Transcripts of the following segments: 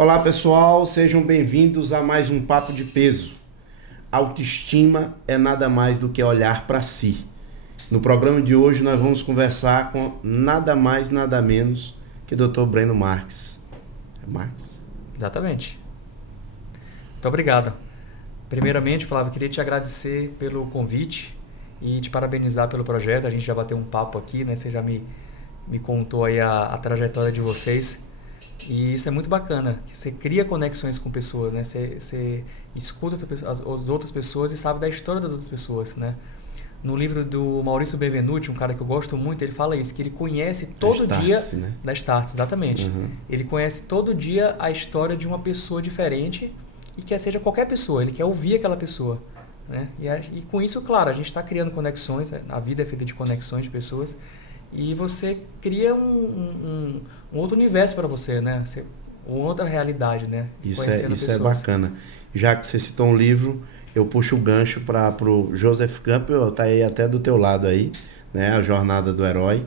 Olá pessoal, sejam bem-vindos a mais um Papo de Peso. Autoestima é nada mais do que olhar para si. No programa de hoje nós vamos conversar com nada mais, nada menos que Dr. Breno Marques. É Marques? Exatamente. Muito obrigado. Primeiramente, Flávio, queria te agradecer pelo convite e te parabenizar pelo projeto. A gente já bateu um papo aqui, né? Você já me contou aí a trajetória de vocês. E isso é muito bacana, que você cria conexões com pessoas, né? Você escuta as outras pessoas e sabe da história das outras pessoas, né? No livro do Maurício Benvenuti, um cara que eu gosto muito, ele fala isso, que ele conhece todo dia... Né? Da Startse, exatamente. Uhum. Ele conhece todo dia a história de uma pessoa diferente e quer seja qualquer pessoa, ele quer ouvir aquela pessoa, né? E com isso, claro, a gente está criando conexões, a vida é feita de conexões de pessoas e você cria um outro universo para você, né? Uma outra realidade, né? Isso é bacana. Já que você citou um livro, eu puxo o gancho para o Joseph Campbell, tá aí até do teu lado aí, né? A Jornada do Herói.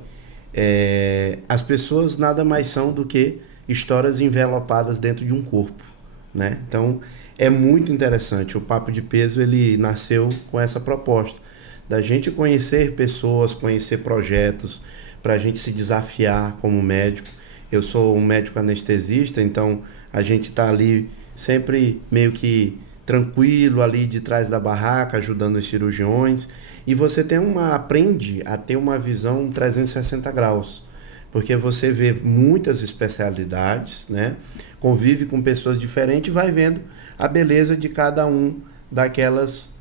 As pessoas nada mais são do que histórias envelopadas dentro de um corpo, né? Então é muito interessante. O Papo de Peso ele nasceu com essa proposta da gente conhecer pessoas, conhecer projetos, para a gente se desafiar como médico. Eu sou um médico anestesista, então a gente está ali sempre meio que tranquilo ali de trás da barraca, ajudando os cirurgiões. E você aprende a ter uma visão 360 graus, porque você vê muitas especialidades, né? Convive com pessoas diferentes e vai vendo a beleza de cada um daquelas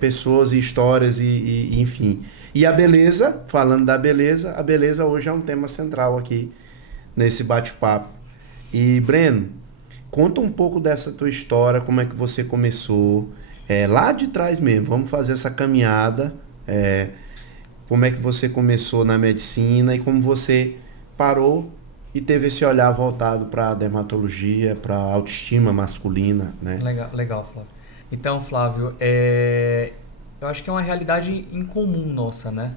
pessoas e histórias e enfim. E a beleza, falando da beleza, a beleza hoje é um tema central aqui nesse bate-papo. E Breno, conta um pouco dessa tua história, como é que você começou, lá de trás mesmo, vamos fazer essa caminhada, como é que você começou na medicina e como você parou e teve esse olhar voltado para a dermatologia, para a autoestima masculina, né? Legal, Flávio. Então, Flávio, eu acho que é uma realidade incomum nossa, né?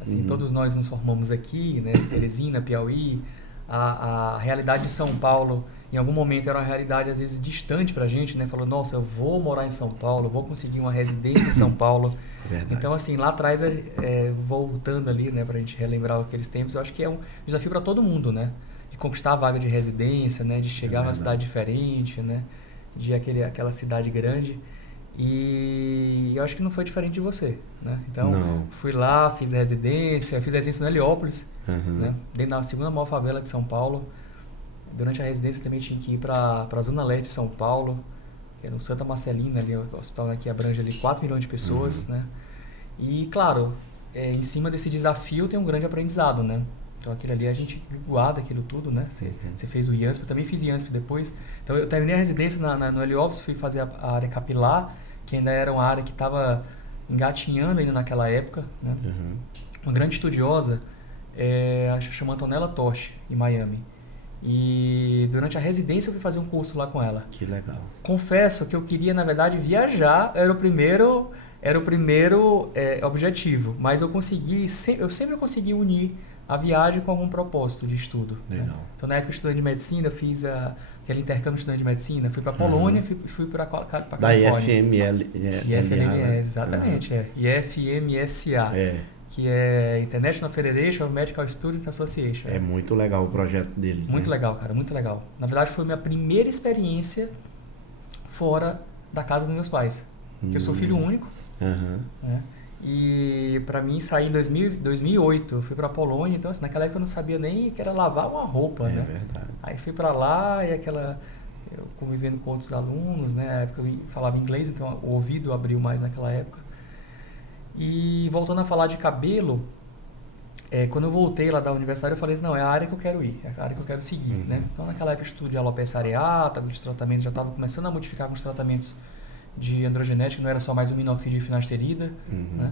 Assim, todos nós nos formamos aqui, né? Teresina, Piauí, a realidade de São Paulo, em algum momento era uma realidade às vezes distante pra gente, né? Falou, nossa, eu vou morar em São Paulo, vou conseguir uma residência em São Paulo. Verdade. Então, assim, lá atrás, voltando ali, né, pra gente relembrar aqueles tempos, eu acho que é um desafio para todo mundo, né? De conquistar a vaga de residência, né? De chegar numa cidade diferente, né? De aquela cidade grande. E eu acho que não foi diferente de você, né? Então, Não. fui lá, fiz residência no Heliópolis, Uhum. né? Dentro da segunda maior favela de São Paulo. Durante a residência também tinha que ir para a Zona Leste de São Paulo, que era no Santa Marcelina, ali, o hospital que abrange ali 4 milhões de pessoas, né? E, claro, em cima desse desafio tem um grande aprendizado, né? Então, aquilo ali a gente guarda aquilo tudo, né? Você fez o IANSP, eu também fiz IANSP depois. Então, eu terminei a residência no Heliópolis, fui fazer a área capilar, que ainda era uma área que estava engatinhando ainda naquela época, né? Uma grande estudiosa, chama Antonella Toshi, em Miami. E durante a residência eu fui fazer um curso lá com ela. Que legal. Confesso que eu queria, na verdade, viajar, era o primeiro objetivo, mas eu sempre consegui unir a viagem com algum propósito de estudo. Legal. Né? Então, na época eu estudando de medicina, eu fiz aquele intercâmbio estudante de medicina, fui para Polônia, fui para Califórnia. Da IFML. IFML, exatamente, IFMSA. Que é International Federation of Medical Student Association. É muito legal o projeto deles, muito né? legal, cara, muito legal. Na verdade, foi minha primeira experiência fora da casa dos meus pais. Porque eu sou filho único. Né? E pra mim, sair em 2008, eu fui pra Polônia. Então, assim, naquela época eu não sabia nem que era lavar uma roupa, né? Verdade. Aí fui pra lá e eu convivendo com outros alunos, né? Na época eu falava inglês, então o ouvido abriu mais naquela época. E voltando a falar de cabelo, quando eu voltei lá da universidade, eu falei assim, não, é a área que eu quero ir, é a área que eu quero seguir, né? Então, naquela época, eu estudei alopecia areata, os tratamentos, já estava começando a modificar com os tratamentos de androgenética, não era só mais o minoxidil e finasterida, né?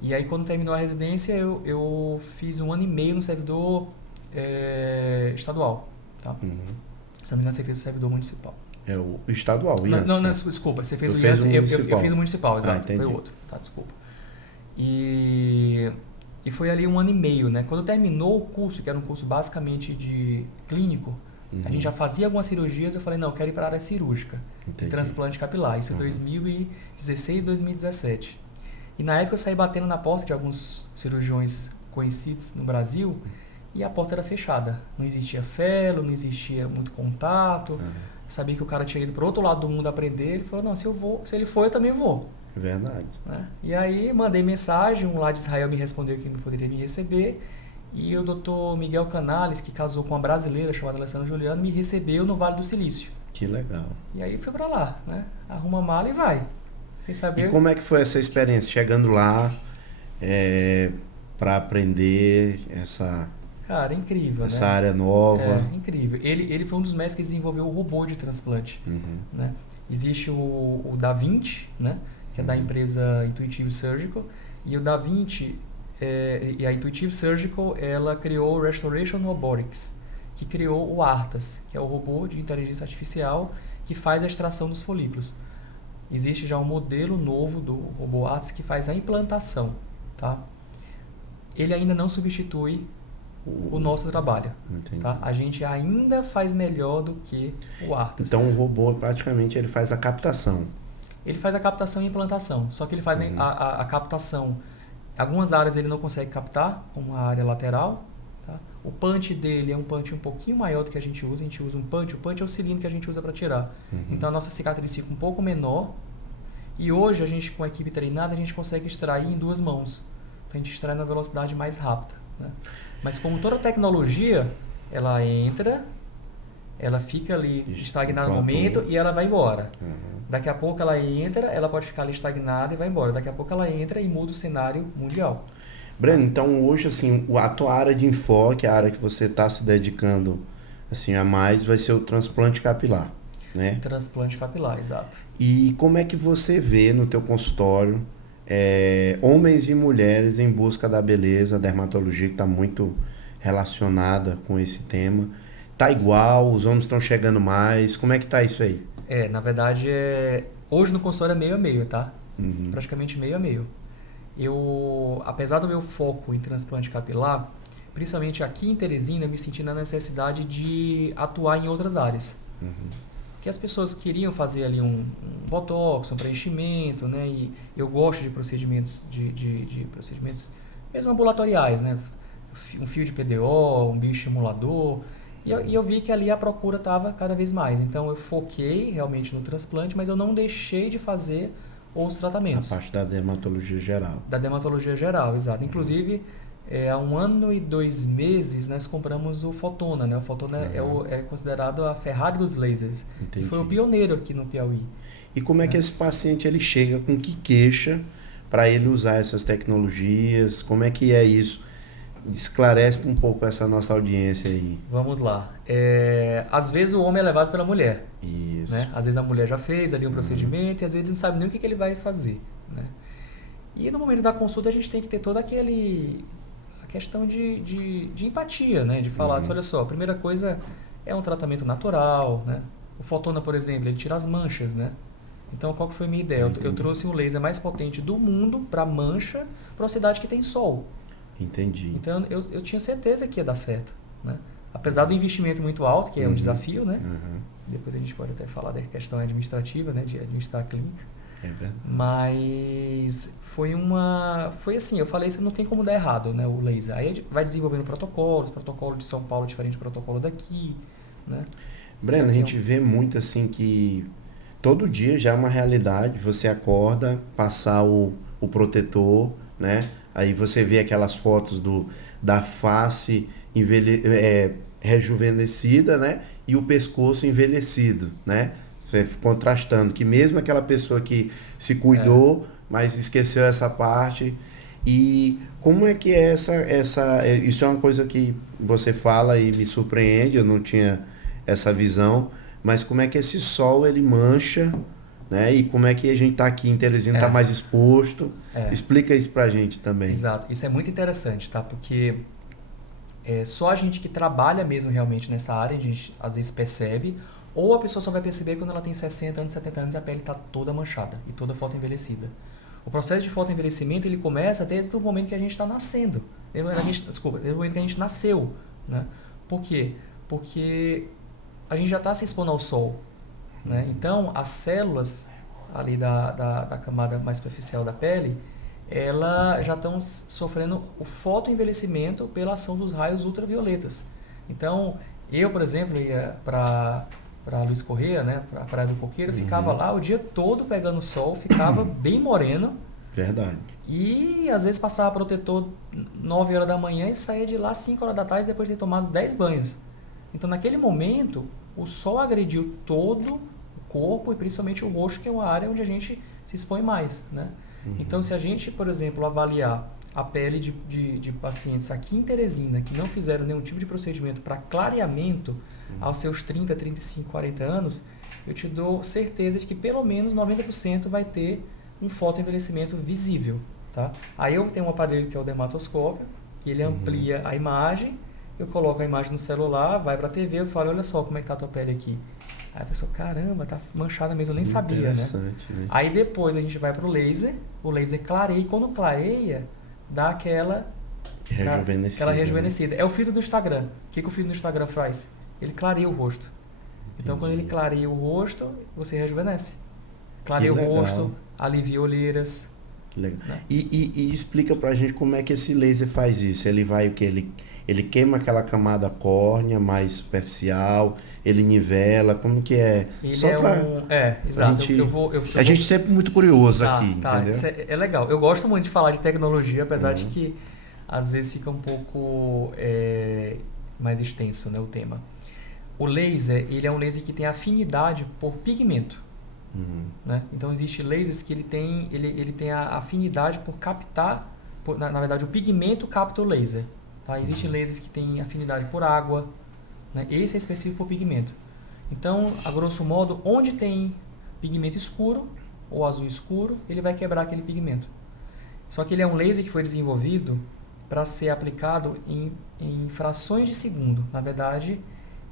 E aí, quando terminou a residência, eu fiz 1 ano e meio no servidor estadual, tá? Se não me engano, você fez o servidor municipal. É o estadual, o IANSP. Não, desculpa, você fez o fez IANSP, eu fiz o municipal, exato, entendi. foi o outro, tá, desculpa. E foi ali 1 ano e meio, né? Quando terminou o curso, que era um curso basicamente de clínico, A gente já fazia algumas cirurgias, eu falei, não, eu quero ir para a área cirúrgica, de Entendi. transplante capilar. Isso em 2016, 2017. E na época eu saí batendo na porta de alguns cirurgiões conhecidos no Brasil e a porta era fechada. Não existia fellow, não existia muito contato. Sabia que o cara tinha ido para outro lado do mundo aprender. Ele falou, não, se ele for, eu também vou. Verdade. Né? E aí mandei mensagem, um lá de Israel me respondeu que não poderia me receber. E o Dr. Miguel Canales, que casou com uma brasileira chamada Alessandra Juliano, me recebeu no Vale do Silício. Que legal. E aí fui para lá, né? Arruma a mala e vai. Sem saber. E como é que foi essa experiência? Chegando lá para aprender Cara, incrível, essa né? área nova. É, incrível. Ele foi um dos mestres que desenvolveu o robô de transplante. Né? Existe o Da Vinci, né? Que é da empresa Intuitive Surgical. E o Da Vinci, e a Intuitive Surgical, ela criou o Restoration Robotics, que criou o ARTAS, que é o robô de inteligência artificial que faz a extração dos folículos. Existe já um modelo novo do robô ARTAS que faz a implantação. Tá? Ele ainda não substitui o nosso trabalho. Tá? A gente ainda faz melhor do que o ARTAS. Então o robô praticamente ele faz a captação. Ele faz a captação e implantação, só que ele faz a captação. Algumas áreas ele não consegue captar, como a área lateral. Tá? O punch dele é um punch um pouquinho maior do que a gente usa um punch. O punch é o cilindro que a gente usa para tirar. Então a nossa cicatriz fica um pouco menor. E hoje a gente, com a equipe treinada, a gente consegue extrair em 2 mãos. Então a gente extrai na velocidade mais rápida. Né? Mas como toda tecnologia, ela entra, ela fica ali estagnada no momento e ela vai embora. Daqui a pouco ela entra, ela pode ficar ali estagnada e vai embora. Daqui a pouco ela entra e muda o cenário mundial. Breno, então hoje assim, a tua área de enfoque, a área que você está se dedicando assim, a mais, vai ser o transplante capilar, né? Transplante capilar, exato. E como é que você vê no teu consultório homens e mulheres em busca da beleza, a dermatologia que está muito relacionada com esse tema? Tá igual? Os homens estão chegando mais? Como é que tá isso aí? Na verdade, hoje no consultório é meio a meio, tá? Praticamente meio a meio. Apesar do meu foco em transplante capilar, principalmente aqui em Teresina, eu me senti na necessidade de atuar em outras áreas. Porque as pessoas queriam fazer ali um botox, um preenchimento, né? E eu gosto de procedimentos, de procedimentos mesmo ambulatoriais, né? Um fio de PDO, um bioestimulador. E eu vi que ali a procura estava cada vez mais. Então eu foquei realmente no transplante, mas eu não deixei de fazer os tratamentos. A parte da dermatologia geral. Da dermatologia geral, exato. Inclusive, há 1 ano e 2 meses nós compramos o Fotona, né? O Fotona é considerado a Ferrari dos lasers. Entendi. Foi o pioneiro aqui no Piauí. E como é que esse paciente ele chega, com que queixa para ele usar essas tecnologias? Como é que é isso? Esclarece um pouco essa nossa audiência aí. Vamos lá. Às vezes o homem é levado pela mulher. Isso. Né? Às vezes a mulher já fez ali um procedimento e às vezes ele não sabe nem o que ele vai fazer. Né? E no momento da consulta a gente tem que ter toda a questão de empatia, né? De falar assim, olha só, a primeira coisa é um tratamento natural. Né? O Fotona, por exemplo, ele tira as manchas. Né? Então qual que foi a minha ideia? Eu trouxe o laser mais potente do mundo para mancha, para uma cidade que tem sol. Entendi. Então eu tinha certeza que ia dar certo, né? Apesar do investimento muito alto, que é um desafio, né? Depois a gente pode até falar da questão administrativa, né? De administrar a clínica. É verdade. Mas foi assim, eu falei, isso não tem como dar errado, né? O laser. Aí vai desenvolvendo protocolos, protocolo de São Paulo é diferente do protocolo daqui, né? Breno, a gente vê muito assim que todo dia já é uma realidade, você acorda, passar o protetor, né? Aí você vê aquelas fotos da face rejuvenescida, né? E o pescoço envelhecido, né? Você contrastando que mesmo aquela pessoa que se cuidou, mas esqueceu essa parte. E como é que é isso é uma coisa que você fala e me surpreende, eu não tinha essa visão, mas como é que esse sol ele mancha, né? E como é que a gente está aqui em Teresina, está mais exposto. Explica isso pra gente também. Exato, isso é muito interessante, tá? Porque só a gente que trabalha mesmo realmente nessa área, a gente às vezes percebe, ou a pessoa só vai perceber quando ela tem 60 anos, 70 anos e a pele está toda manchada e toda fotoenvelhecida. O processo de fotoenvelhecimento ele começa desde o momento que a gente está nascendo. Desde o momento que a gente nasceu. Né? Por quê? Porque a gente já está se expondo ao sol, né? Então, as células ali da camada mais superficial da pele, elas já estão sofrendo o fotoenvelhecimento pela ação dos raios ultravioletas. Então, eu, por exemplo, ia para Luiz Correia, né, para a Praia do Coqueiro, ficava lá o dia todo pegando sol, ficava bem moreno. Verdade. E às vezes passava protetor 9 horas da manhã e saía de lá 5 horas da tarde depois de ter tomado 10 banhos. Então, naquele momento, o sol agrediu todo o corpo e principalmente o rosto, que é uma área onde a gente se expõe mais, né? Então, se a gente, por exemplo, avaliar a pele de pacientes aqui em Teresina que não fizeram nenhum tipo de procedimento para clareamento aos seus 30, 35, 40 anos, eu te dou certeza de que pelo menos 90% vai ter um fotoenvelhecimento visível, tá? Aí eu tenho um aparelho que é o dermatoscópio, que ele amplia a imagem, eu coloco a imagem no celular, vai para a TV, eu falo, olha só como é que tá a tua pele aqui. Aí a pessoa, caramba, tá manchada mesmo, eu nem sabia, né? Aí depois a gente vai pro laser, o laser clareia, e quando clareia, dá aquela rejuvenescida. É o filtro do Instagram. O que o filtro do Instagram faz? Ele clareia o rosto. Então, quando ele clareia o rosto, você rejuvenesce. Clareia o rosto, alivia olheiras. Legal. Né? E explica pra gente como é que esse laser faz isso. Ele vai o que? Ele queima aquela camada córnea mais superficial, ele nivela, como que é? Ele só exato. A gente sempre muito curioso aqui, entendeu? Isso é legal. Eu gosto muito de falar de tecnologia, apesar de que às vezes fica um pouco mais extenso, né, o tema. O laser, ele é um laser que tem afinidade por pigmento. Né? Então, existem lasers que ele tem a afinidade por captar, na verdade, o pigmento capta o laser. Tá? Existem lasers que têm afinidade por água, né? Esse é específico por pigmento. Então, a grosso modo, onde tem pigmento escuro ou azul escuro, ele vai quebrar aquele pigmento. Só que ele é um laser que foi desenvolvido para ser aplicado em frações de segundo, na verdade,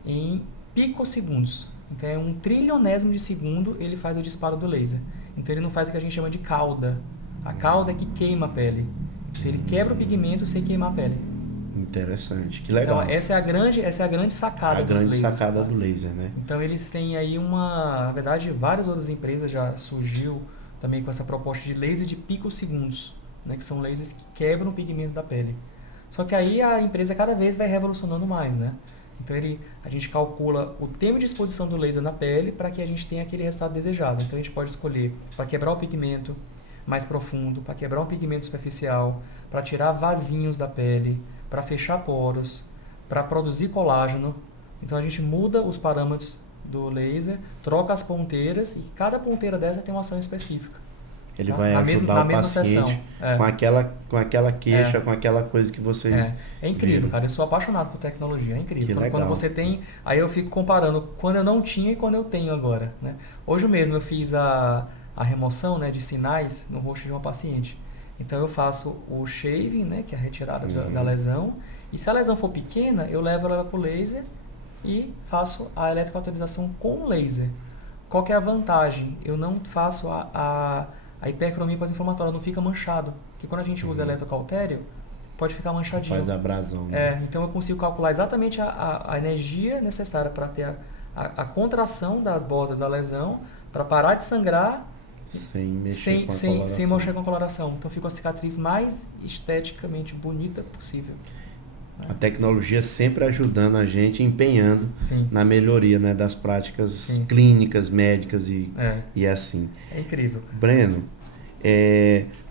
em picosegundos. Então, é 1/trilionésimo de segundo ele faz o disparo do laser. Então, ele não faz o que a gente chama de cauda. A cauda é que queima a pele. Então, ele quebra o pigmento sem queimar a pele. Interessante, que legal. Então, essa é a grande sacada dos lasers. A grande sacada do laser, né? Então, eles têm aí na verdade, várias outras empresas já surgiu também com essa proposta de laser de picosegundos, né? Que são lasers que quebram o pigmento da pele. Só que aí a empresa cada vez vai revolucionando mais, né? Então, a gente calcula o tempo de exposição do laser na pele para que a gente tenha aquele resultado desejado. Então, a gente pode escolher para quebrar o pigmento mais profundo, para quebrar um pigmento superficial, para tirar vasinhos da pele, para fechar poros, para produzir colágeno. Então, a gente muda os parâmetros do laser, troca as ponteiras e cada ponteira dessa tem uma ação específica. Ele vai ajudar o paciente com aquela queixa, com aquela coisa que vocês É incrível, viram. Cara. Eu sou apaixonado por tecnologia, é incrível. Quando você tem... Aí eu fico comparando quando eu não tinha e quando eu tenho agora. Né? Hoje mesmo eu fiz a remoção, né, de sinais no rosto de uma paciente. Então eu faço o shaving, né, que é a retirada da lesão. E se a lesão for pequena, eu levo ela para o laser e faço a eletrocauterização com laser. Qual que é a vantagem? Eu não faço a hipercromia pós-inflamatória, não fica manchado. Porque quando a gente usa eletrocautério, pode ficar manchadinho. Faz abrasão. Né? Então eu consigo calcular exatamente a energia necessária para ter a contração das bordas da lesão, para parar de sangrar sem mexer com a coloração. Então fica a cicatriz mais esteticamente bonita possível. A tecnologia sempre ajudando a gente, empenhando na melhoria, né, das práticas clínicas, médicas e assim. É incrível. Breno,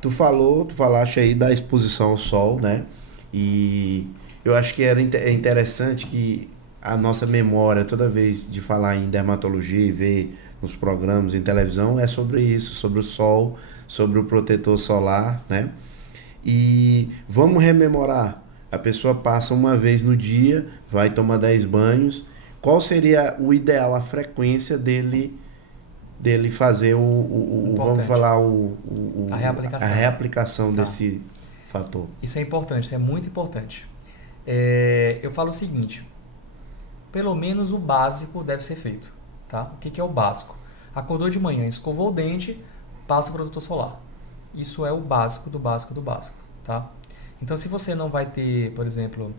tu falaste aí da exposição ao sol, né? E eu acho que é interessante que a nossa memória, toda vez de falar em dermatologia e ver nos programas, em televisão, é sobre isso, sobre o sol, sobre o protetor solar, né? E vamos rememorar. A pessoa passa uma vez no dia, vai tomar 10 banhos. Qual seria o ideal, a frequência dele fazer vamos falar, a reaplicação desse fator? Isso é importante, isso é muito importante. Eu falo o seguinte, pelo menos o básico deve ser feito. Tá? O que é o básico? Acordou de manhã, escovou o dente, passa o protetor solar. Isso é o básico do básico do básico. Tá? Então, se você não vai ter, por exemplo,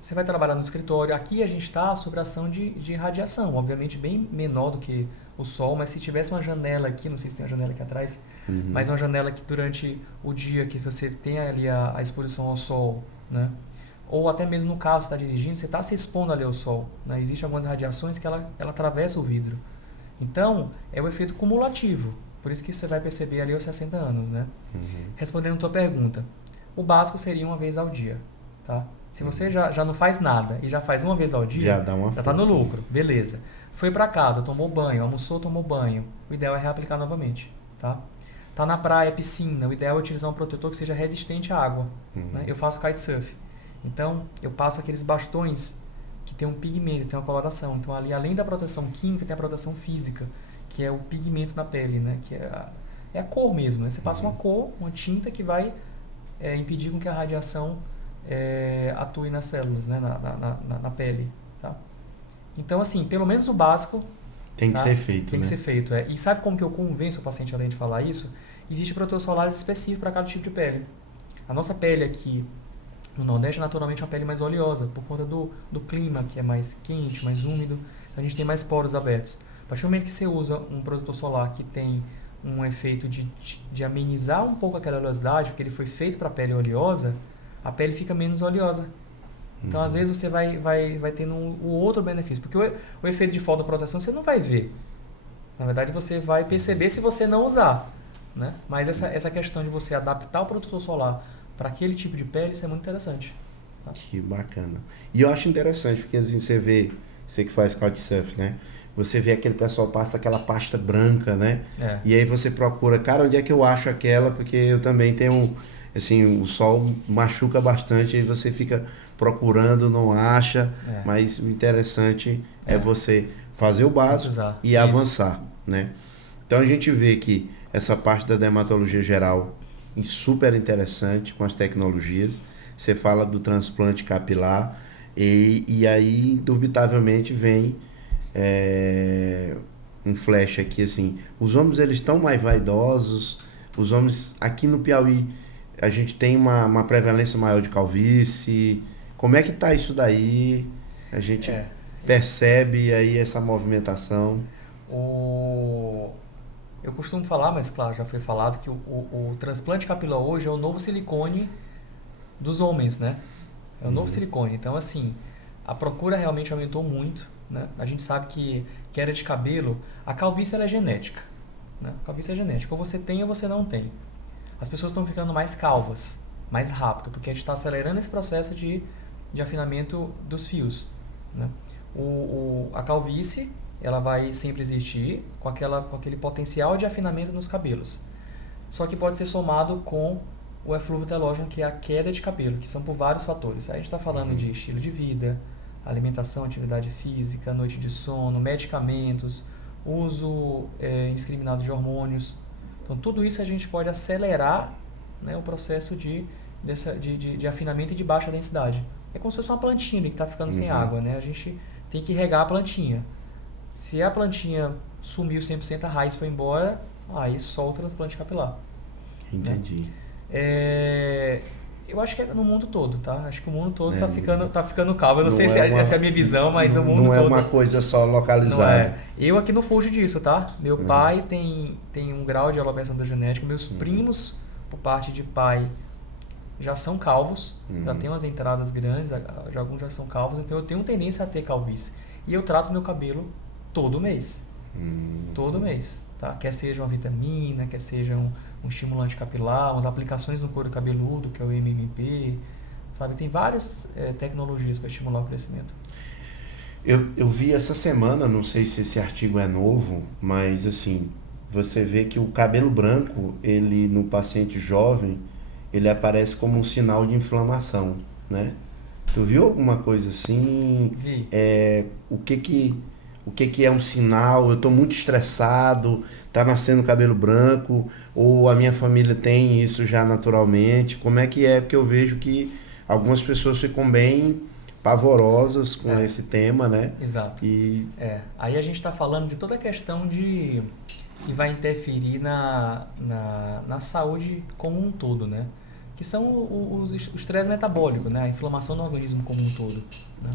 Você vai trabalhar no escritório. Aqui a gente está sob a ação de radiação, obviamente bem menor do que o sol, mas se tivesse uma janela aqui, não sei se tem uma janela aqui atrás, mas uma janela que durante o dia que você tem ali a exposição ao sol, né? Ou até mesmo no carro você está dirigindo, você está se expondo ali ao sol, né? Existem algumas radiações que ela atravessa o vidro. Então, é o efeito cumulativo. Por isso que você vai perceber ali aos 60 anos, né? Respondendo a tua pergunta, o básico seria uma vez ao dia, tá? Se você já não faz nada e já faz uma vez ao dia, Já dá uma já está no força. lucro, beleza. Foi para casa, tomou banho, almoçou, tomou banho. O ideal é reaplicar novamente, tá? Tá na praia, piscina, o ideal é utilizar um protetor que seja resistente à água, né? Eu faço kitesurf. Então, eu passo aqueles bastões que tem um pigmento, tem uma coloração. Então, ali, além da proteção química, tem a proteção física, que é o pigmento na pele, né? Que é a cor mesmo, né? Você passa uma cor, uma tinta que vai impedir com que a radiação atue nas células, né? Na pele, tá? Então, assim, pelo menos o básico Tem que tá? ser feito, Tem né? que ser feito. E sabe como que eu convenço o paciente, além de falar isso? Existe protetor solar específico para cada tipo de pele. A nossa pele aqui no Nordeste é naturalmente uma pele mais oleosa, por conta do clima, que é mais quente, mais úmido. Então a gente tem mais poros abertos. A partir do momento que você usa um protetor solar que tem um efeito de amenizar um pouco aquela oleosidade, porque ele foi feito para a pele oleosa, a pele fica menos oleosa. Então, às vezes, você vai tendo o outro benefício. Porque o efeito de falta de proteção você não vai ver. Na verdade, você vai perceber se você não usar, né? Mas essa questão de você adaptar o protetor solar para aquele tipo de pele, isso é muito interessante. Tá? Que bacana. E eu acho interessante, porque assim, você que faz couchsurf, né? Você vê aquele pessoal passa aquela pasta branca, né? E aí você procura, cara, onde é que eu acho aquela? Porque eu também tenho, assim, o sol machuca bastante, aí você fica procurando, não acha, mas o interessante é você fazer o básico e Isso. avançar, né? Então a gente vê que essa parte da dermatologia geral super interessante com as tecnologias. Você fala do transplante capilar e aí indubitavelmente vem um flash aqui assim, os homens eles estão mais vaidosos, os homens aqui no Piauí a gente tem uma prevalência maior de calvície. Como é que tá isso daí? A gente percebe aí essa movimentação. Eu costumo falar, mas claro, já foi falado, que o transplante capilar hoje é o novo silicone dos homens, né? É o novo silicone. Então, assim, a procura realmente aumentou muito, né? A gente sabe que queda de cabelo, a calvície ela é genética, né? A calvície é genética, ou você tem ou você não tem. As pessoas estão ficando mais calvas, mais rápido, porque a gente está acelerando esse processo de afinamento dos fios, né? A calvície, ela vai sempre existir com aquele potencial de afinamento nos cabelos. Só que pode ser somado com o eflúvio telógeno, que é a queda de cabelo, que são por vários fatores. Aí a gente está falando de estilo de vida, alimentação, atividade física, noite de sono, medicamentos, uso indiscriminado de hormônios. Então, tudo isso a gente pode acelerar, né, o processo de afinamento e de baixa densidade. É como se fosse uma plantinha que está ficando sem água, né? A gente tem que regar a plantinha. Se a plantinha sumiu 100%, a raiz foi embora, aí só o transplante capilar. Entendi. Né? Eu acho que é no mundo todo, tá? Acho que o mundo todo tá ficando calvo. Eu não sei se essa é a minha visão, mas o mundo todo... Não é uma coisa só localizada. Não é. Eu aqui não fujo disso, tá? Meu pai tem um grau de alopecia androgenética. Meus primos, por parte de pai, já são calvos. Já tem umas entradas grandes, já alguns já são calvos. Então eu tenho tendência a ter calvície. E eu trato meu cabelo todo mês. Todo mês, tá? Quer seja uma vitamina, quer seja um estimulante capilar, umas aplicações no couro cabeludo, que é o MMP, sabe? Tem várias tecnologias para estimular o crescimento. Eu vi essa semana, não sei se esse artigo é novo, mas assim, você vê que o cabelo branco, ele no paciente jovem, ele aparece como um sinal de inflamação, né? Tu viu alguma coisa assim? Vi. O que que é um sinal? Eu estou muito estressado, tá nascendo cabelo branco, ou a minha família tem isso já naturalmente? Como é que é? Porque eu vejo que algumas pessoas ficam bem pavorosas com esse tema, né? Exato. E... Aí a gente está falando de toda a questão que vai interferir na saúde como um todo, né? que são o estresse metabólico, né? A inflamação no organismo como um todo, né?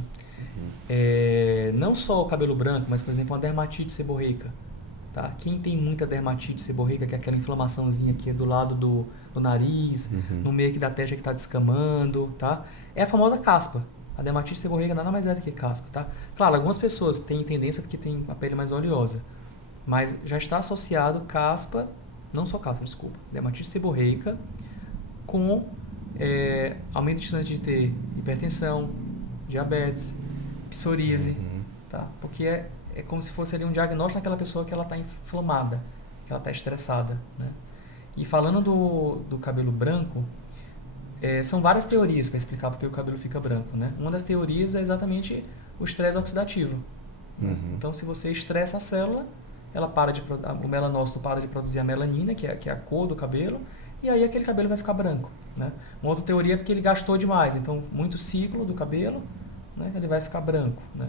Não só o cabelo branco, mas, por exemplo, uma dermatite seborreica. Tá? Quem tem muita dermatite seborreica, que é aquela inflamaçãozinha aqui do lado do nariz, no meio aqui da testa que está descamando, tá? É a famosa caspa. A dermatite seborreica nada mais é do que caspa, tá? Claro, algumas pessoas têm tendência porque tem a pele mais oleosa, mas já está associado caspa, não só caspa, desculpa, dermatite seborreica com aumento de chance de ter hipertensão, diabetes, psoríase, tá? Porque é como se fosse ali um diagnóstico naquela pessoa que ela está inflamada, que ela está estressada, né? E falando do cabelo branco, são várias teorias para explicar porque o cabelo fica branco, né? Uma das teorias é exatamente o estresse oxidativo. Então, se você estressa a célula, o melanócito para de produzir a melanina, que é a cor do cabelo, e aí aquele cabelo vai ficar branco, né? Uma outra teoria é porque ele gastou demais, então muito ciclo do cabelo, né? Ele vai ficar branco, né?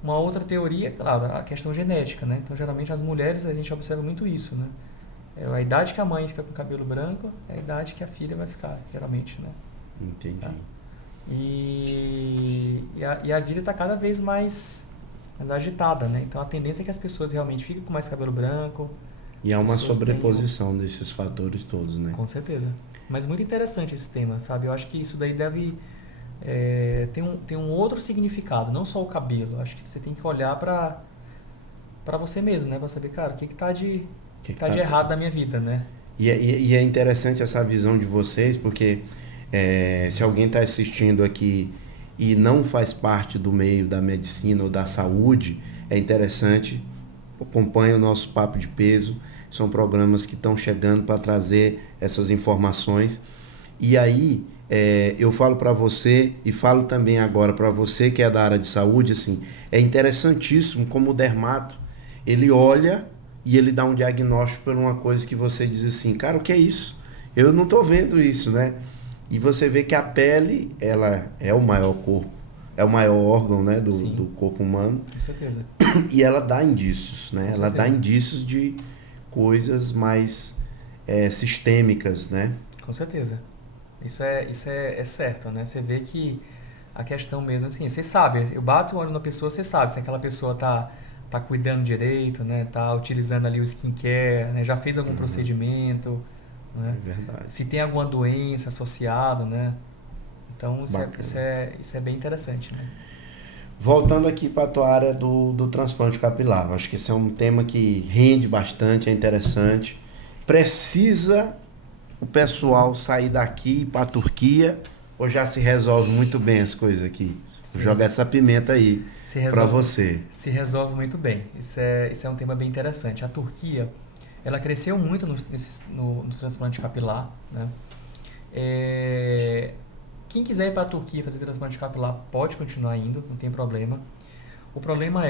Uma outra teoria, claro, a questão genética, né? Então, geralmente, as mulheres, a gente observa muito isso, né? A idade que a mãe fica com cabelo branco é a idade que a filha vai ficar, geralmente, né? Entendi. Tá? E a vida está cada vez mais agitada, né? Então, a tendência é que as pessoas realmente fiquem com mais cabelo branco. E há uma sobreposição desses fatores todos, né? Com certeza. Mas muito interessante esse tema, sabe? Eu acho que isso daí deve... tem um outro significado, não só o cabelo. Acho que você tem que olhar para você mesmo, né? Para saber, cara, o que está de errado na minha vida, né? E é interessante essa visão de vocês, porque se alguém está assistindo aqui e não faz parte do meio da medicina ou da saúde, é interessante, acompanhe o nosso Papo de Peso, são programas que estão chegando para trazer essas informações. E aí, eu falo para você e falo também agora para você que é da área de saúde, assim, é interessantíssimo como o dermato, ele olha e ele dá um diagnóstico por uma coisa que você diz assim, cara, o que é isso? Eu não estou vendo isso, né? E você vê que a pele, ela é o maior corpo, é o maior órgão, né, do corpo humano. Com certeza. E ela dá indícios, né? Ela dá indícios de coisas mais sistêmicas, né? Com certeza. Isso é certo, né? Você vê que a questão mesmo, assim, você sabe, eu bato o olho na pessoa, você sabe se aquela pessoa tá cuidando direito, né? Tá utilizando ali o skincare, né? Já fez algum procedimento, né? É verdade. Se tem alguma doença associada, né? Então, isso é bem interessante, né? Voltando aqui para a tua área do transplante capilar, acho que esse é um tema que rende bastante, é interessante. Precisa o pessoal sair daqui e ir para a Turquia ou já se resolve muito bem as coisas aqui? Vou jogar essa pimenta aí para você. Se resolve muito bem. Isso é um tema bem interessante. A Turquia, ela cresceu muito no transplante capilar, né? Quem quiser ir para a Turquia fazer transplante capilar pode continuar indo, não tem problema. O problema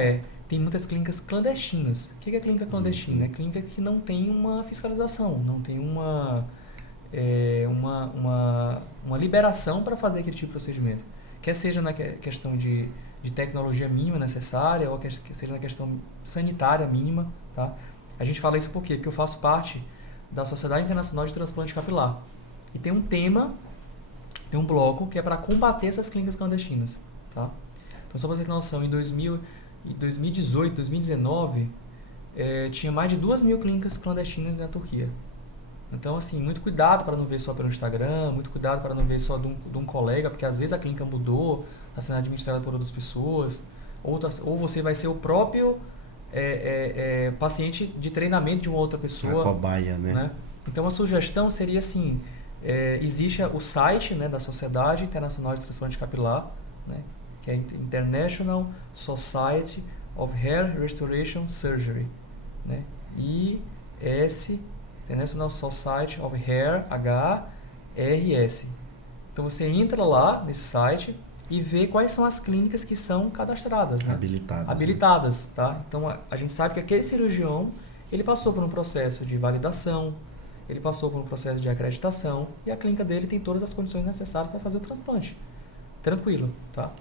tem muitas clínicas clandestinas. O que é clínica clandestina? É clínica que não tem uma fiscalização, não tem uma liberação para fazer aquele tipo de procedimento. Quer seja na questão de tecnologia mínima necessária ou quer seja na questão sanitária mínima, tá? A gente fala isso por quê? Porque eu faço parte da Sociedade Internacional de Transplante Capilar. E tem um bloco que é para combater essas clínicas clandestinas, tá? Então, só para você ter noção, em 2018, 2019, tinha mais de 2.000 clínicas clandestinas na Turquia. Então, assim, muito cuidado para não ver só pelo Instagram, muito cuidado para não ver só de um colega, porque às vezes a clínica mudou, está sendo administrada por outras pessoas, ou você vai ser o próprio paciente de treinamento de uma outra pessoa. A cobaia, né? Então, a sugestão seria assim, existe o site, né, da Sociedade Internacional de Transplante Capilar, né, que é International Society of Hair Restoration Surgery, né, IS, International Society of Hair, HRS. Então você entra lá nesse site e vê quais são as clínicas que são cadastradas, né? Habilitadas, né? Tá? Então a gente sabe que aquele cirurgião, ele passou por um processo de validação, ele passou por um processo de acreditação e a clínica dele tem todas as condições necessárias para fazer o transplante. Tranquilo, tá?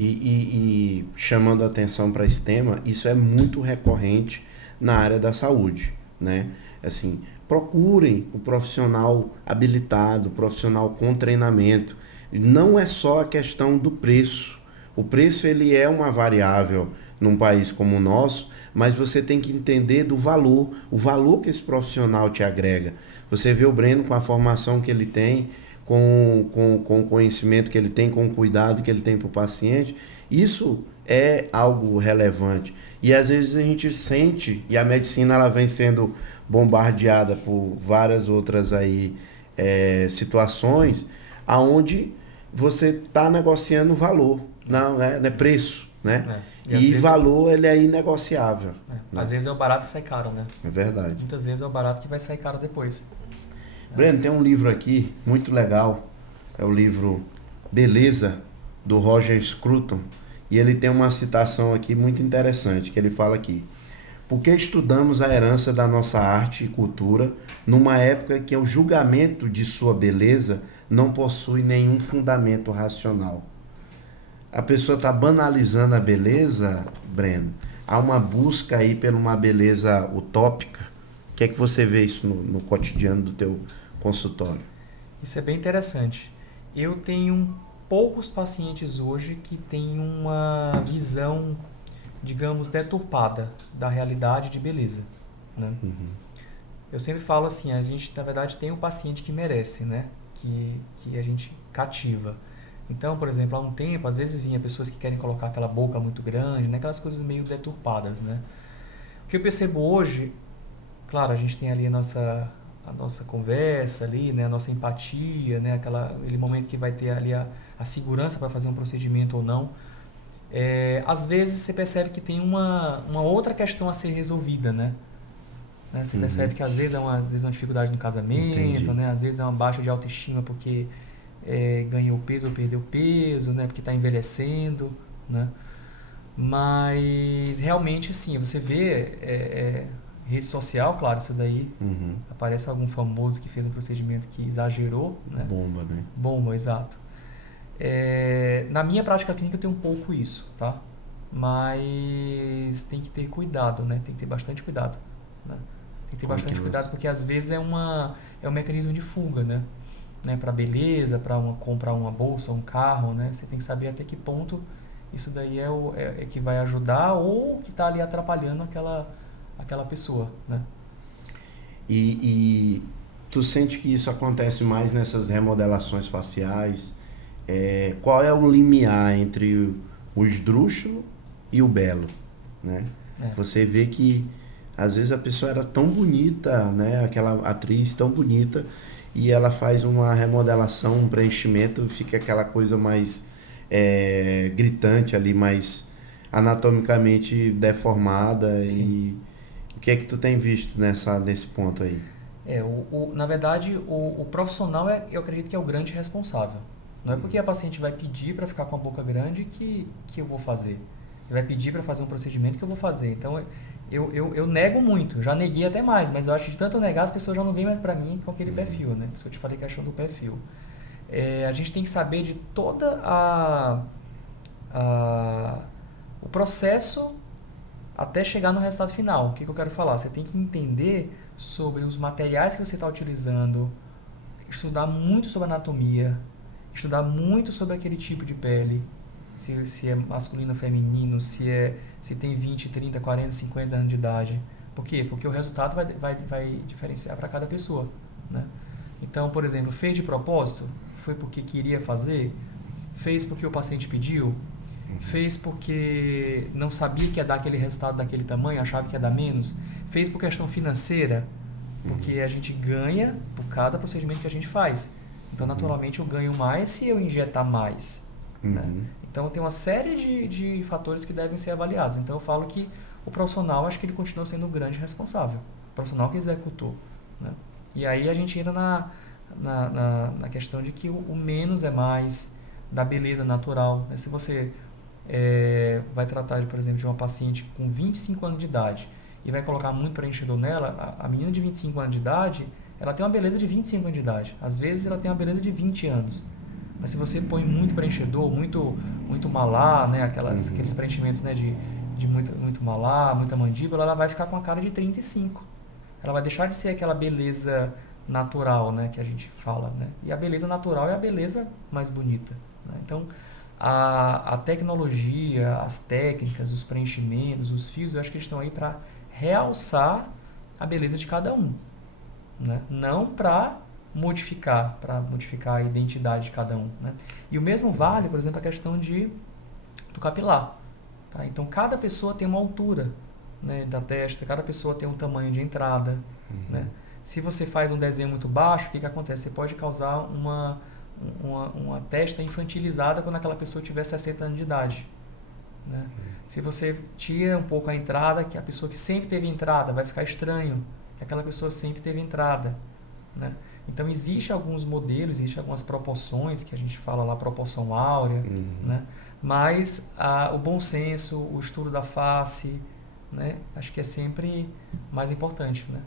E chamando a atenção para esse tema, isso é muito recorrente na área da saúde, né? Assim, procurem o profissional habilitado, o profissional com treinamento. Não é só a questão do preço. O preço ele é uma variável num país como o nosso, mas você tem que entender do valor, o valor que esse profissional te agrega. Você vê o Breno com a formação que ele tem, com o conhecimento que ele tem, com o cuidado que ele tem para o paciente, isso é algo relevante. E às vezes a gente sente, e a medicina ela vem sendo bombardeada por várias outras aí, situações, aonde você está negociando valor, não é preço, né? E valor ele é inegociável. Né? Né? Às vezes é o barato que sai caro, né? É verdade. Muitas vezes é o barato que vai sair caro depois. Breno, tem um livro aqui muito legal, é o livro Beleza, do Roger Scruton, e ele tem uma citação aqui muito interessante, que ele fala aqui: por que estudamos a herança da nossa arte e cultura numa época que o julgamento de sua beleza não possui nenhum fundamento racional? A pessoa está banalizando a beleza, Breno. Há uma busca aí por uma beleza utópica. O que é que você vê isso no cotidiano do teu consultório? Isso é bem interessante. Eu tenho poucos pacientes hoje que têm uma visão, digamos, deturpada da realidade de beleza, né? Eu sempre falo assim, a gente na verdade tem um paciente que merece, né? Que a gente cativa. Então, por exemplo, há um tempo, às vezes vinha pessoas que querem colocar aquela boca muito grande, né? Aquelas coisas meio deturpadas, né? O que eu percebo hoje, claro, a gente tem ali a nossa conversa ali, né? A nossa empatia, né? Aquele momento que vai ter ali a segurança para fazer um procedimento ou não. Às vezes você percebe que tem uma outra questão a ser resolvida, né? Você percebe que às vezes é uma dificuldade no casamento, né? Às vezes é uma baixa de autoestima porque ganhou peso ou perdeu peso, né? Porque está envelhecendo, né? Mas realmente assim, você vê rede social, claro, isso daí aparece algum famoso que fez um procedimento que exagerou, né? Bomba, né? Bomba, exato. Na minha prática clínica eu tenho um pouco isso, tá? Mas tem que ter cuidado, né? Tem que ter bastante cuidado, né? Tem que ter bastante cuidado porque às vezes é um mecanismo de fuga, né? Para beleza, para comprar uma bolsa, um carro, né? Você tem que saber até que ponto isso daí é que vai ajudar ou que está ali atrapalhando aquela pessoa, né? E tu sente que isso acontece mais nessas remodelações faciais? Qual é o limiar entre o esdrúxulo e o belo, né? Você vê que às vezes a pessoa era tão bonita, né? Aquela atriz tão bonita, e ela faz uma remodelação, um preenchimento, fica aquela coisa mais gritante ali, mais anatomicamente deformada. Sim. E o que é que tu tem visto nesse ponto aí? Na verdade, o profissional eu acredito que é o grande responsável. Não é porque a paciente vai pedir para ficar com a boca grande que eu vou fazer. Ele vai pedir para fazer um procedimento que eu vou fazer. Então, eu nego muito. Já neguei até mais, mas eu acho que de tanto eu negar, as pessoas já não vêm mais para mim com aquele perfil, né? Por isso que eu te falei que é a questão do perfil. A gente tem que saber de toda o processo até chegar no resultado final. O que eu quero falar? Você tem que entender sobre os materiais que você está utilizando, estudar muito sobre anatomia, estudar muito sobre aquele tipo de pele, se é masculino ou feminino, se tem 20, 30, 40, 50 anos de idade. Por quê? Porque o resultado vai diferenciar para cada pessoa, né? Então, por exemplo, fez de propósito? Foi porque queria fazer? Fez porque o paciente pediu? Fez porque não sabia que ia dar aquele resultado daquele tamanho, achava que ia dar menos? Fez por questão financeira? Porque a gente ganha por cada procedimento que a gente faz. Então, naturalmente, eu ganho mais se eu injetar mais. Né? Então, tem uma série de fatores que devem ser avaliados. Então, eu falo que o profissional, acho que ele continua sendo o grande responsável. O profissional que executou. Né? E aí, a gente entra na questão de que o menos é mais, da beleza natural. Né? Se você vai tratar, por exemplo, de uma paciente com 25 anos de idade e vai colocar muito preenchedor nela, a menina de 25 anos de idade, ela tem uma beleza de 25 anos de idade. Às vezes ela tem uma beleza de 20 anos. Mas se você põe muito preenchedor, muito malar, né, aqueles preenchimentos, né, de muito malar, muita mandíbula, ela vai ficar com a cara de 35. Ela vai deixar de ser aquela beleza natural, né, que a gente fala, né? E a beleza natural é a beleza mais bonita, né? Então, a tecnologia, as técnicas, os preenchimentos, os fios, eu acho que eles estão aí para realçar a beleza de cada um, né? Não para modificar a identidade de cada um, né? E o mesmo vale, por exemplo, a questão do capilar, tá? Então, cada pessoa tem uma altura, né, da testa, cada pessoa tem um tamanho de entrada, né? Se você faz um desenho muito baixo, o que acontece? Você pode causar uma testa infantilizada quando aquela pessoa tiver 60 anos de idade, né? Se você tira um pouco a entrada, que a pessoa que sempre teve entrada vai ficar estranho, que aquela pessoa sempre teve entrada, né? Então, existem alguns modelos, existem algumas proporções, que a gente fala lá, proporção áurea, né? Mas o bom senso, o estudo da face, né? Acho que é sempre mais importante, né?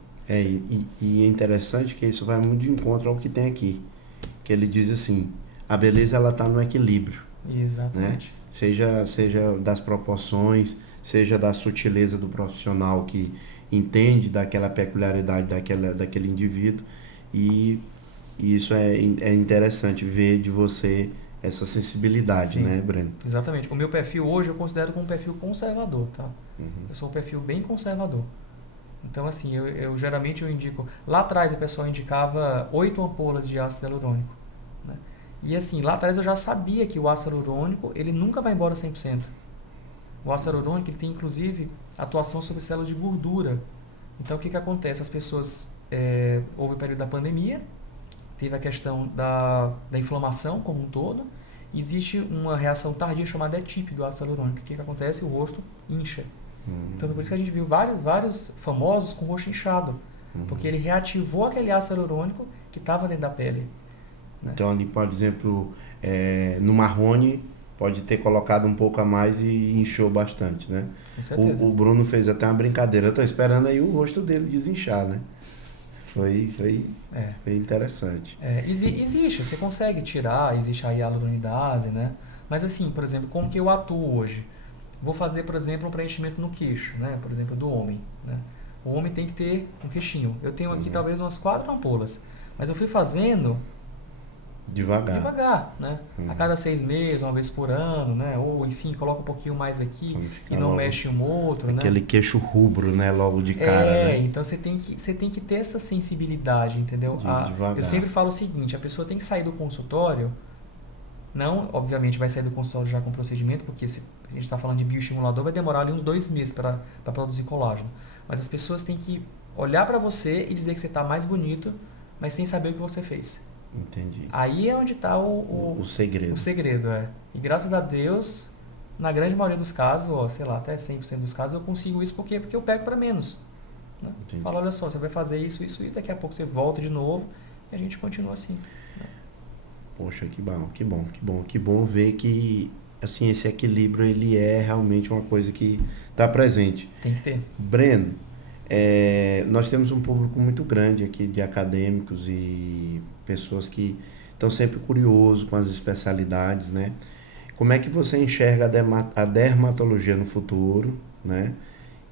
E é interessante que isso vai muito de encontro ao que tem aqui. Que ele diz assim, a beleza ela está no equilíbrio. Exatamente. Né? Seja das proporções, seja da sutileza do profissional que entende daquela peculiaridade daquele indivíduo. E isso é interessante ver de você essa sensibilidade, Sim, né, Breno? Exatamente. O meu perfil hoje eu considero como um perfil conservador, tá? Eu sou um perfil bem conservador. Então, assim, eu geralmente indico... Lá atrás o pessoal indicava 8 ampolas de ácido hialurônico, né? E assim, lá atrás eu já sabia que o ácido hialurônico, ele nunca vai embora 100%. O ácido hialurônico, ele tem inclusive atuação sobre células de gordura. Então, o que acontece? As pessoas... houve o período da pandemia, teve a questão da inflamação como um todo, existe uma reação tardia chamada ETIP do ácido hialurônico. O que acontece? O rosto incha. Então, por isso que a gente viu vários famosos com o rosto inchado, porque ele reativou aquele ácido hialurônico que estava dentro da pele, né? Então, ali, por exemplo, no Marrone, pode ter colocado um pouco a mais e inchou bastante, né? Com certeza. O Bruno fez até uma brincadeira. Eu estou esperando aí o rosto dele desinchar, né? Foi interessante. Existe, você consegue tirar, existe a hialuronidase, né? Mas assim, por exemplo, como que eu atuo hoje? Vou fazer, por exemplo, um preenchimento no queixo, né? Por exemplo, do homem, né? O homem tem que ter um queixinho. Eu tenho aqui talvez umas 4 ampolas, mas eu fui fazendo devagar, né? A cada 6 meses, uma vez por ano, né? Ou, enfim, coloca um pouquinho mais aqui e não mexe um outro, aquele né? queixo rubro, né? Logo de cara, né? Então você tem que ter essa sensibilidade, entendeu? Devagar. Eu sempre falo o seguinte, a pessoa tem que sair do consultório, não, obviamente, vai sair do consultório já com procedimento, porque se a gente está falando de bioestimulador, vai demorar ali uns 2 meses para produzir colágeno. Mas as pessoas têm que olhar para você e dizer que você está mais bonito, mas sem saber o que você fez. Entendi. Aí é onde está o segredo. O segredo, E graças a Deus, na grande maioria dos casos, sei lá, até 100% dos casos, eu consigo isso porque eu pego para menos, né? Falo, olha só, você vai fazer isso, daqui a pouco você volta de novo e a gente continua assim, né? Poxa, que bom ver que assim, esse equilíbrio ele é realmente uma coisa que está presente. Tem que ter. Breno, nós temos um público muito grande aqui de acadêmicos e pessoas que estão sempre curiosos com as especialidades, né? Como é que você enxerga a dermatologia no futuro, né?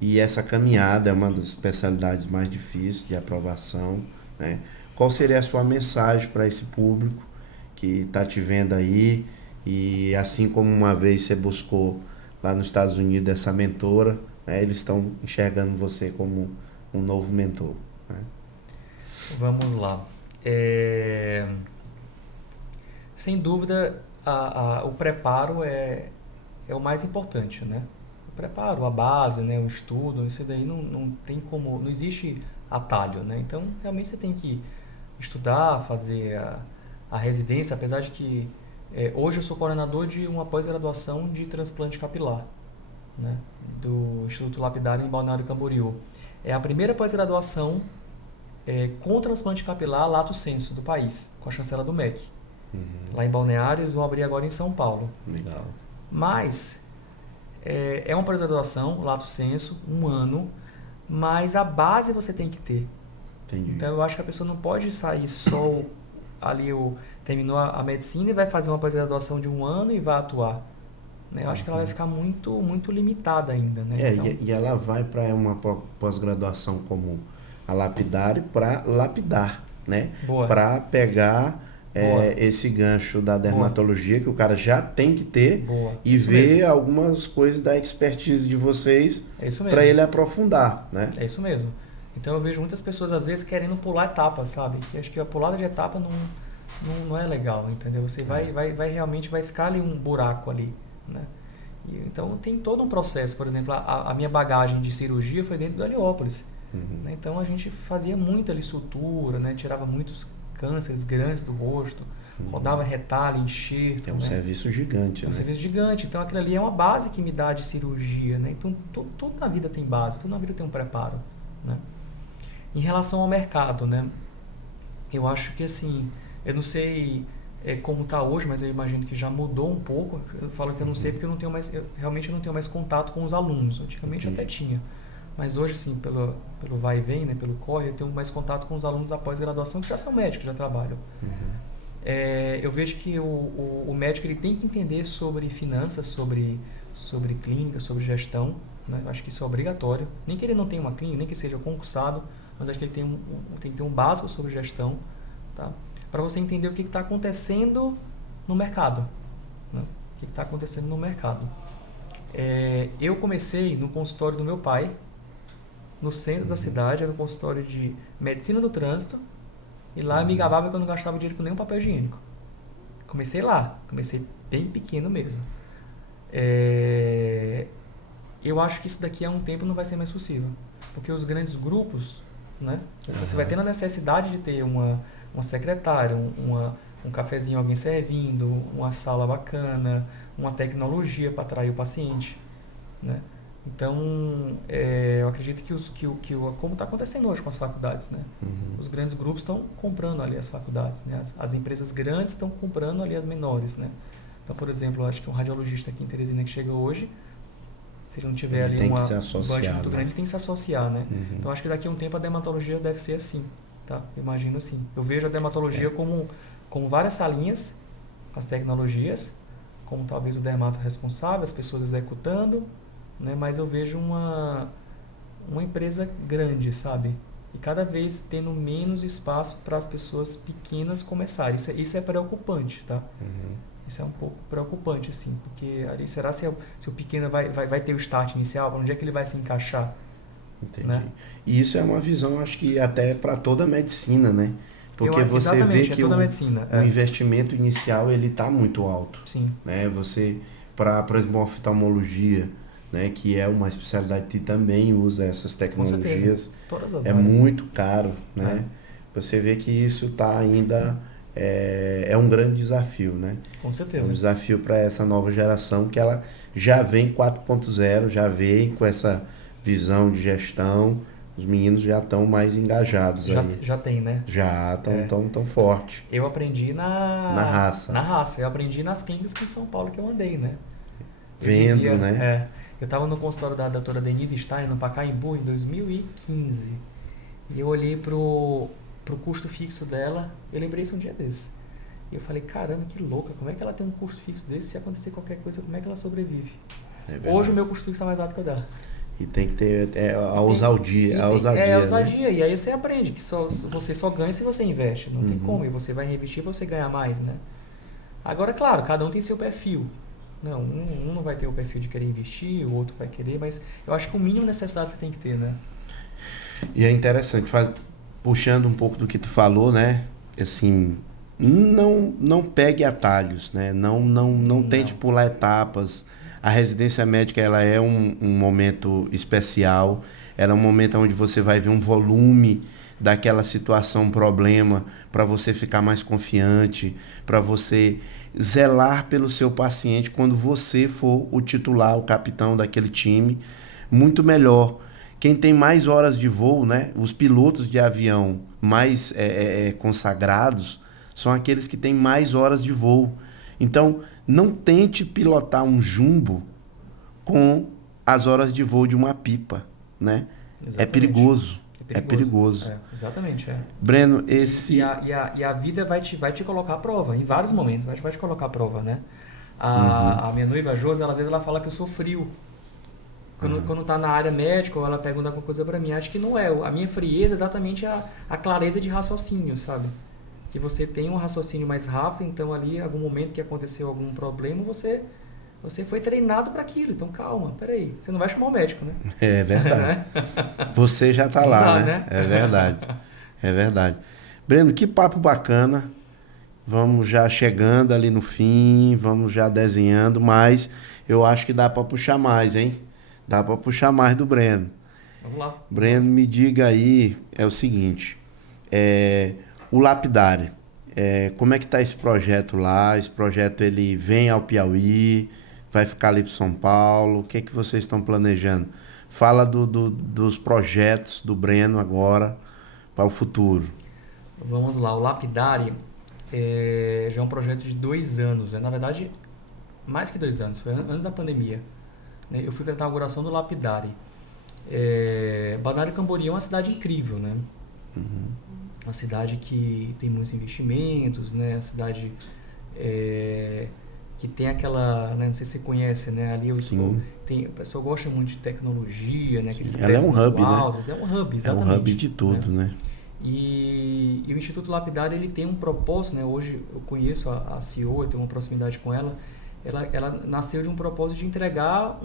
E essa caminhada é uma das especialidades mais difíceis de aprovação, né? Qual seria a sua mensagem para esse público que está te vendo aí? E assim como uma vez você buscou lá nos Estados Unidos essa mentora, né, eles estão enxergando você como um novo mentor, né? Vamos lá. Sem dúvida, o preparo é o mais importante, né? O preparo, a base, né, o estudo, isso daí não tem como, não existe atalho, né? Então, realmente você tem que estudar, fazer a residência, apesar de que hoje eu sou coordenador de uma pós-graduação de transplante capilar, né, do Instituto Lapidário em Balneário Camboriú. É a primeira pós-graduação com transplante capilar lato sensu do país, com a chancela do MEC. Lá em Balneário, eles vão abrir agora em São Paulo. Legal. Mas é uma pós-graduação, lato sensu, 1 ano, mas a base você tem que ter. Entendi. Então eu acho que a pessoa não pode sair só ali, terminou a medicina e vai fazer uma pós-graduação de 1 ano e vai atuar, né? Eu acho que ela vai ficar muito, muito limitada ainda, né? E ela vai para uma pós-graduação como a lapidário para lapidar, né? Boa. Para pegar Boa. esse gancho da dermatologia que o cara já tem que ter Boa. e Isso ver mesmo. algumas coisas da expertise de vocês É isso mesmo. para ele aprofundar, né? É isso mesmo. Então eu vejo muitas pessoas às vezes querendo pular etapas, sabe? Que acho que a pulada de etapa não é legal, entendeu? Você vai realmente vai ficar ali um buraco ali, né? Então tem todo um processo. Por exemplo, a minha bagagem de cirurgia foi dentro do Heliópolis. Né? Então a gente fazia muita ali sutura, né? Tirava muitos cânceres grandes do rosto, rodava retalho, enxerto. É um né? serviço gigante, É um né? serviço gigante. Então aquilo ali é uma base que me dá de cirurgia, né? Então tudo na vida tem base, tudo na vida tem um preparo, né? Em relação ao mercado, né? Eu acho que assim, eu não sei como está hoje, mas eu imagino que já mudou um pouco. Eu falo que eu não sei porque eu não tenho mais, eu realmente não tenho mais contato com os alunos. Antigamente eu até tinha, mas hoje sim, pelo vai e vem, né, pelo corre, eu tenho mais contato com os alunos da pós-graduação que já são médicos, já trabalham. Eu vejo que o médico ele tem que entender sobre finanças, sobre clínica, sobre gestão, né? Eu acho que isso é obrigatório. Nem que ele não tenha uma clínica, nem que seja concursado, mas acho que ele tem que ter um básico sobre gestão, tá? Para você entender o que está acontecendo no mercado, né? O que está acontecendo no mercado. Eu comecei no consultório do meu pai, no centro da cidade, era um consultório de medicina do trânsito, e lá eu me gabava que eu não gastava dinheiro com nenhum papel higiênico. Comecei lá, comecei bem pequeno mesmo. Eu acho que isso daqui a um tempo não vai ser mais possível, porque os grandes grupos, né, você vai ter a necessidade de ter uma secretária, um cafezinho, alguém servindo, uma sala bacana, uma tecnologia para atrair o paciente, né? Então, eu acredito como está acontecendo hoje com as faculdades, né? Os grandes grupos estão comprando ali as faculdades, né? As empresas grandes estão comprando ali as menores, né? Então, por exemplo, eu acho que um radiologista aqui em Teresina que chega hoje, se ele não tiver ali um budget muito grande, ele tem que se associar, né? Então, acho que daqui a um tempo a dermatologia deve ser assim, tá? Eu imagino assim. Eu vejo a dermatologia como várias salinhas, com as tecnologias, como talvez o dermato responsável, as pessoas executando, né? Mas eu vejo uma empresa grande, sabe? E cada vez tendo menos espaço para as pessoas pequenas começarem. Isso é preocupante, tá? Isso é um pouco preocupante, assim, porque ali será se o pequeno vai ter o start inicial, onde é que ele vai se encaixar? Entendi. Né? E isso é uma visão, acho que até para toda a medicina, né? Porque você vê que o investimento inicial ele está muito alto. Sim. Né? Você, por exemplo, a oftalmologia, né, que é uma especialidade que também usa essas tecnologias, todas as é áreas, muito caro, né? Você vê que isso está ainda é um grande desafio, né? Com certeza. É um desafio para essa nova geração que ela já vem 4.0, já vem com essa visão de gestão. Os meninos já estão mais engajados aí. Já tem, né? Já estão tão forte. Eu aprendi na raça. Na raça. Eu aprendi nas clínicas que em São Paulo que eu andei, né? Vendo, né? Eu estava no consultório da doutora Denise Stein, no Pacaembu, em 2015. E eu olhei pro custo fixo dela, eu lembrei isso um dia desse. E eu falei, caramba, que louca, como é que ela tem um custo fixo desse? Se acontecer qualquer coisa, como é que ela sobrevive? Hoje o meu custo fixo está mais alto que o dela. E tem que ter a ousadia. A ousadia, né? E aí você aprende que você só ganha se você investe. Não tem como. E você vai reinvestir, você ganha mais, né? Agora, claro, cada um tem seu perfil. Não, um não vai ter o perfil de querer investir, o outro vai querer, mas eu acho que o mínimo necessário você tem que ter, né? E é interessante, puxando um pouco do que tu falou, né? Assim, não pegue atalhos, né? Não tente pular etapas. A residência médica ela é um momento especial, ela é um momento onde você vai ver um volume daquela situação, problema, para você ficar mais confiante, para você zelar pelo seu paciente quando você for o titular, o capitão daquele time, muito melhor. Quem tem mais horas de voo, né? Os pilotos de avião mais consagrados são aqueles que têm mais horas de voo. Então, não tente pilotar um jumbo com as horas de voo de uma pipa, né? É perigoso. É perigoso. Exatamente. Breno, E a vida vai te colocar à prova, em vários momentos, vai te colocar à prova, né? A minha noiva Josi, às vezes ela fala que eu sou frio. Quando tá na área médica, ou ela pergunta alguma coisa para mim, acho que não é. A minha frieza é exatamente a clareza de raciocínio, sabe? Que você tem um raciocínio mais rápido, então ali, em algum momento que aconteceu algum problema, você foi treinado para aquilo. Então, calma, peraí. Você não vai chamar o médico, né? É verdade. Você já tá lá, Não dá, né? É verdade. É verdade. Breno, que papo bacana. Vamos já chegando ali no fim, vamos já desenhando, mas eu acho que dá para puxar mais, hein? Dá para puxar mais do Breno. Vamos lá. Breno, me diga aí, é o seguinte, o Lapidário, como é que tá esse projeto lá? Esse projeto ele vem ao Piauí, vai ficar ali para São Paulo, o que é que vocês estão planejando? Fala dos projetos do Breno agora para o futuro. Vamos lá, o Lapidari já é um projeto de 2 anos, né? Na verdade, mais que 2 anos, foi antes da pandemia. Né? Eu fui para a inauguração do Lapidari. Balneário Camboriú é uma cidade incrível, né? Uma cidade que tem muitos investimentos, né? Uma cidade que tem aquela, né? Não sei se você conhece, né? Ali o pessoal gosta muito de tecnologia, né? Aqueles Ela é um hub, altos. né? É um hub, exatamente. É um hub de tudo, né? E o Instituto Lapidari ele tem um propósito, né? Hoje eu conheço a CEO, eu tenho uma proximidade com ela. Ela nasceu de um propósito de entregar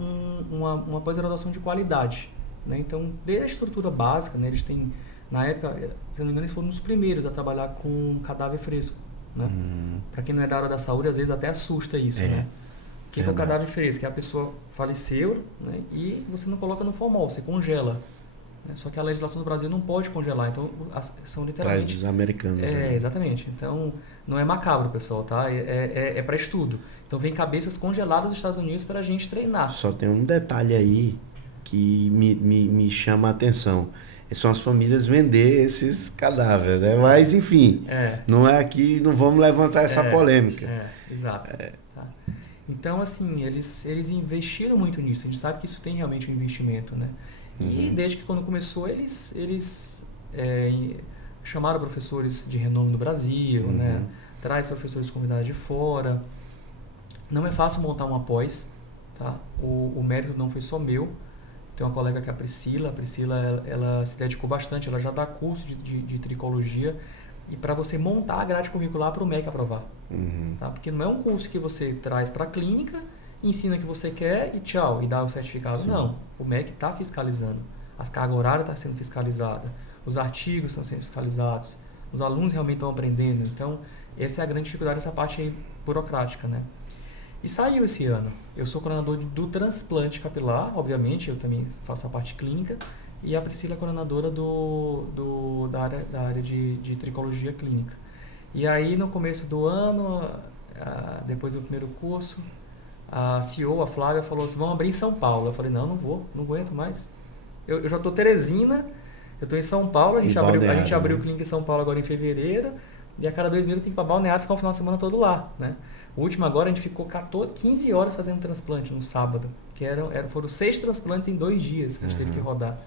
uma pós-graduação de qualidade, né? Então, desde a estrutura básica, né? Eles têm, na época, se não me engano, eles foram os primeiros a trabalhar com cadáver fresco, né? Para quem não é da área da saúde, às vezes até assusta isso, né? O que é o cadáver fresco? Que a pessoa faleceu, né? E você não coloca no formol, você congela. Só que a legislação do Brasil não pode congelar, então são literalmente... Traz dos americanos. Exatamente. Então, não é macabro, pessoal, tá? É para estudo. Então, vem cabeças congeladas dos Estados Unidos para a gente treinar. Só tem um detalhe aí que me chama a atenção. São as famílias vender esses cadáveres, né? Mas, enfim, não é aqui, não vamos levantar essa polêmica. Exato. Tá? Então, assim, eles investiram muito nisso. A gente sabe que isso tem realmente um investimento, né? E desde que quando começou, eles chamaram professores de renome no Brasil, né? Traz professores convidados de fora. Não é fácil montar uma pós, tá? O mérito não foi só meu. Tem uma colega que é a Priscila. A Priscila, ela se dedicou bastante, ela já dá curso de tricologia. E para você montar a grade curricular para o MEC aprovar. Tá? Porque não é um curso que você traz para a clínica, ensina o que você quer e tchau, e dá o certificado. Sim. Não, o MEC está fiscalizando. A carga horária está sendo fiscalizada, os artigos estão sendo fiscalizados, os alunos realmente estão aprendendo. Então, essa é a grande dificuldade dessa parte aí burocrática, né? E saiu esse ano. Eu sou coordenador do transplante capilar, obviamente, eu também faço a parte clínica, e a Priscila é coordenadora da área de tricologia clínica. E aí, no começo do ano, depois do primeiro curso, a CEO, a Flávia, falou assim, vamos abrir em São Paulo. Eu falei, não vou, não aguento mais. Eu já estou Teresina, eu estou em São Paulo, a gente abriu clínica em São Paulo agora em fevereiro, e a cada 2 meses eu tenho que ir para Balneário ficar um final de semana todo lá, né? O último agora a gente ficou 15 horas fazendo transplante no sábado, que foram 6 transplantes em 2 dias que a gente teve que rodar.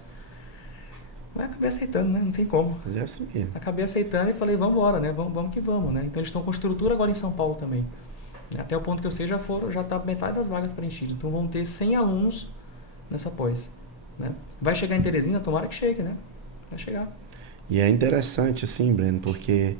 Mas acabei aceitando, né? Não tem como. Mas é assim mesmo. Acabei aceitando e falei, vamos embora, né? Vamos que vamos, né? Então eles estão com estrutura agora em São Paulo também. Até o ponto que eu sei, já está metade das vagas preenchidas. Então vão ter 100 alunos nessa pós. Né? Vai chegar em Teresina? Tomara que chegue, né? Vai chegar. E é interessante, assim, Breno, porque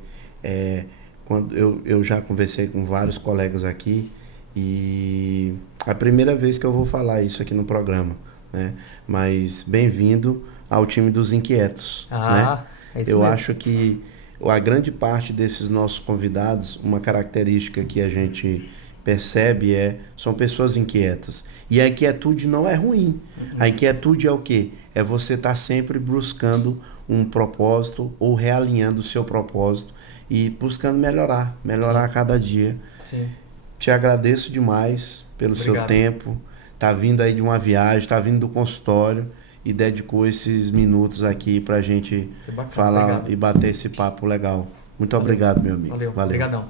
quando eu já conversei com vários colegas aqui e é a primeira vez que eu vou falar isso aqui no programa, né? Mas bem-vindo ao time dos inquietos. Né? É isso eu mesmo. acho que a grande parte desses nossos convidados, uma característica que a gente percebe são pessoas inquietas. E a inquietude não é ruim. A inquietude é o quê? É você estar sempre buscando um propósito ou realinhando o seu propósito e buscando melhorar a cada dia. Sim. Te agradeço demais pelo seu tempo. Tá vindo aí de uma viagem, tá vindo do consultório e dedicou esses minutos aqui pra gente falar e bater esse papo legal. Muito obrigado, meu amigo. Valeu. Obrigadão.